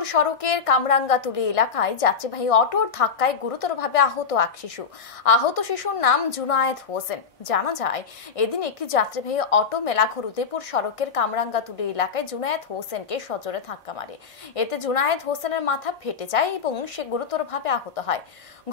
হরিদেপুর সড়কের কামরাঙ্গাতুলি এলাকায় যাত্রীবাহী অটোর ধাক্কায় গুরুতরভাবে আহত এক শিশু। আহত শিশুর নাম জুনায়েদ হোসেন। জানা যায়, এদিন একটি যাত্রীবাহী অটো মেলাঘর উদয়পুর সড়কের কামরাঙ্গাতুলি এলাকায় জুনায়েদ হোসেনকে সজোরে ধাক্কা মারে। এতে জুনায়েদ হোসেনের মাথা ফেটে যায় এবং সে গুরুতরভাবে আহত হয়।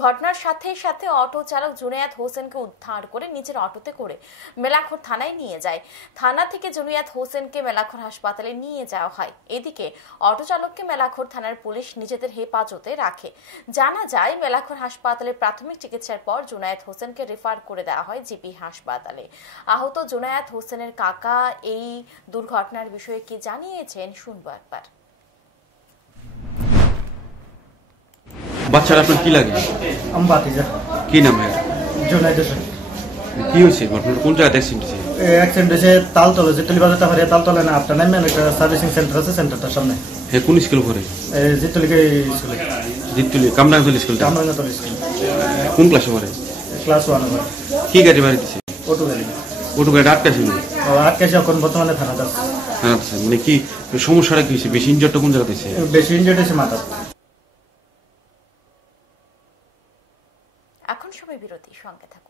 ঘটনার সাথে সাথে অটো চালক জুনায়েদ হোসেনকে উদ্ধার করে নিজের অটোতে করে মেলাঘর থানায় নিয়ে যায়। থানা থেকে জুনায়েদ হোসেনকে মেলাঘর হাসপাতালে নিয়ে যাওয়া হয়। এদিকে অটো চালককে মেলাঘর থানার পুলিশ নিজেদের হেফাজতে রাখে। জানা যায়, মেলাঘর হাসপাতালে প্রাথমিক চিকিৎসার পর জুনায়েদ হোসেনকে রেফার করে দেওয়া হয় জিবি হাসপাতালে। আহত জুনায়েদ হোসেনের কাকা এই দুর্ঘটনার বিষয়ে কি জানিয়েছেন শুনবো একবার। বাচ্চারা আপনার কি লাগে? কি নাম এর? জুনায়েদ হোসেন। কি হয়েছে? ঘটনাটা কোন জায়গায় অ্যাক্সিডেন্ট হয়েছে? অ্যাক্সিডেন্ট হয়েছে তালতলা, জিতুলি বাজারটা হরে তালতলা না, আপনার নামবেন একটা সার্ভিসিং সেন্টার আছে, সেন্টারটার সামনে। হ্যাঁ, কোন স্কুল পড়ে? জিতুলি স্কুলে। জিতুলি কামরাঙ্গাতুলি স্কুল। কামরাঙ্গাতুলি স্কুল। কোন ক্লাসে পড়ে? ক্লাস 1 এ। কি গাড়ি বাড়ি দিছে? অটো গাড়ি। অটো গাড়ি আটকা ছিল? আটকা ছিল, এখন বর্তমানে থানাতে আছে। মানে কি সমস্যাটা কি হয়েছে? বেশি ইনজুরটা কোন জায়গাতে হয়েছে? বেশি ইনজুরড হয়েছে মাথা। এখন সময় বিরতি, সঙ্গে থাকুন।